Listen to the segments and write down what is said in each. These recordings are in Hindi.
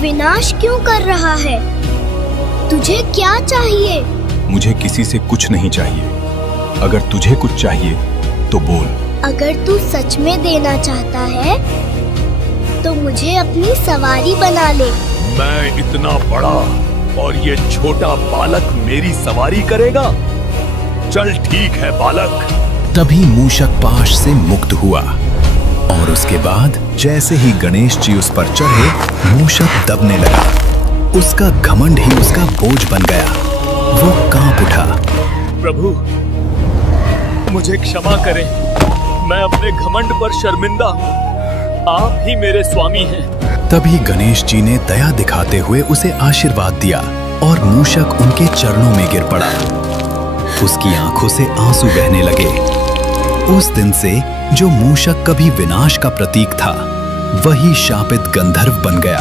विनाश क्यों कर रहा है? तुझे क्या चाहिए? मुझे किसी से कुछ नहीं चाहिए। अगर तुझे कुछ चाहिए तो बोल। अगर तू सच में देना चाहता है तो मुझे अपनी सवारी बना ले। मैं इतना बड़ा और ये छोटा बालक मेरी सवारी करेगा? चल ठीक है बालक। तभी मूषक पाश से मुक्त हुआ और उसके बाद जैसे ही गणेश जी उस पर चढ़े, मूषक दबने लगा। उसका घमंड ही उसका बोझ बन गया। वो कांप उठा। प्रभु, मुझे क्षमा करें। मैं अपने घमंड पर शर्मिंदा हूँ। आप ही मेरे स्वामी हैं। तभी गणेश जी ने दया दिखाते हुए उसे आशीर्वाद दिया और मूषक उनके चरणों में गिर पड़ा। उसकी आंखों से आंसू बहने लगे। उस दिन से जो मूषक कभी विनाश का प्रतीक था, वही शापित गंधर्व बन गया,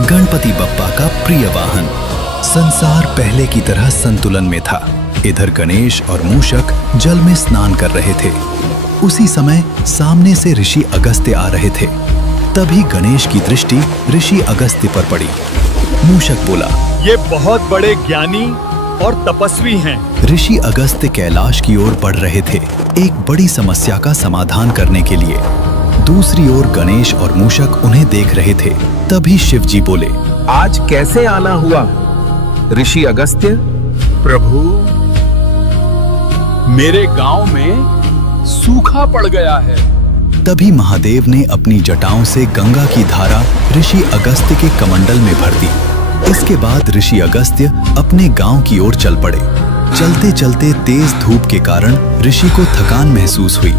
गणपति बप्पा का प्रिय वाहन। संसार पहले की तरह संतुलन में था। इधर गणेश और मूषक जल में स्नान कर रहे थे। उसी समय सामने से ऋषि अगस्त्य आ रहे थे। तभी गणेश की दृष्टि ऋषि अगस्त्य पर पड़ी। मूषक बोला, ये बहुत बड़े ज्ञानी और तपस्वी हैं। ऋषि अगस्त्य कैलाश की ओर बढ़ रहे थे, एक बड़ी समस्या का समाधान करने के लिए। दूसरी ओर गणेश और मूषक उन्हें देख रहे थे। तभी शिव जी बोले, आज कैसे आना हुआ ऋषि अगस्त्य? प्रभु, मेरे गांव में सूखा पड़ गया है। तभी महादेव ने अपनी जटाओं से गंगा की धारा ऋषि अगस्त्य के कमंडल में भर दी। इसके बाद ऋषि अगस्त्य अपने गांव की ओर चल पड़े। चलते चलते तेज धूप के कारण ऋषि को थकान महसूस हुई।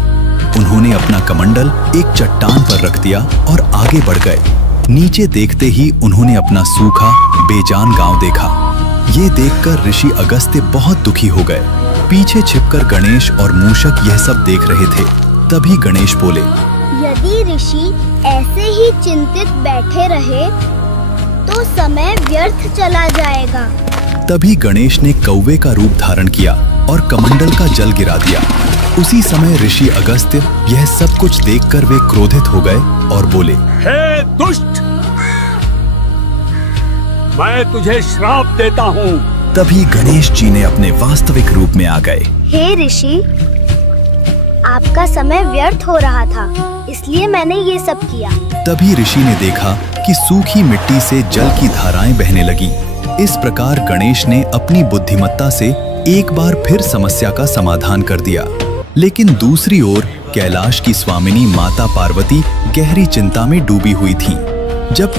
उन्होंने अपना कमंडल एक चट्टान पर रख दिया और आगे बढ़ गए। नीचे देखते ही उन्होंने अपना सूखा बेजान गांव देखा। ये देखकर ऋषि अगस्त्य बहुत दुखी हो गए। पीछे छिपकर गणेश और मूषक यह सब देख रहे थे। तभी गणेश बोले, यदि ऋषि ऐसे ही चिंतित बैठे रहे तो समय व्यर्थ चला जाएगा। तभी गणेश ने कौवे का रूप धारण किया और कमंडल का जल गिरा दिया। उसी समय ऋषि अगस्त्य यह सब कुछ देखकर वे क्रोधित हो गए और बोले, हे दुष्ट, मैं तुझे श्राप देता हूँ। तभी गणेश जी ने अपने वास्तविक रूप में आ गए। हे ऋषि, आपका समय व्यर्थ हो रहा था, इसलिए मैंने ये सब किया। तभी ऋषि ने देखा कि सूखी मिट्टी से जल की धाराएं बहने लगी। इस प्रकार गणेश ने अपनी बुद्धिमत्ता से एक बार फिर समस्या का समाधान कर दिया। लेकिन दूसरी ओर कैलाश की स्वामिनी माता पार्वती गहरी चिंता में डूबी हुई थी। जब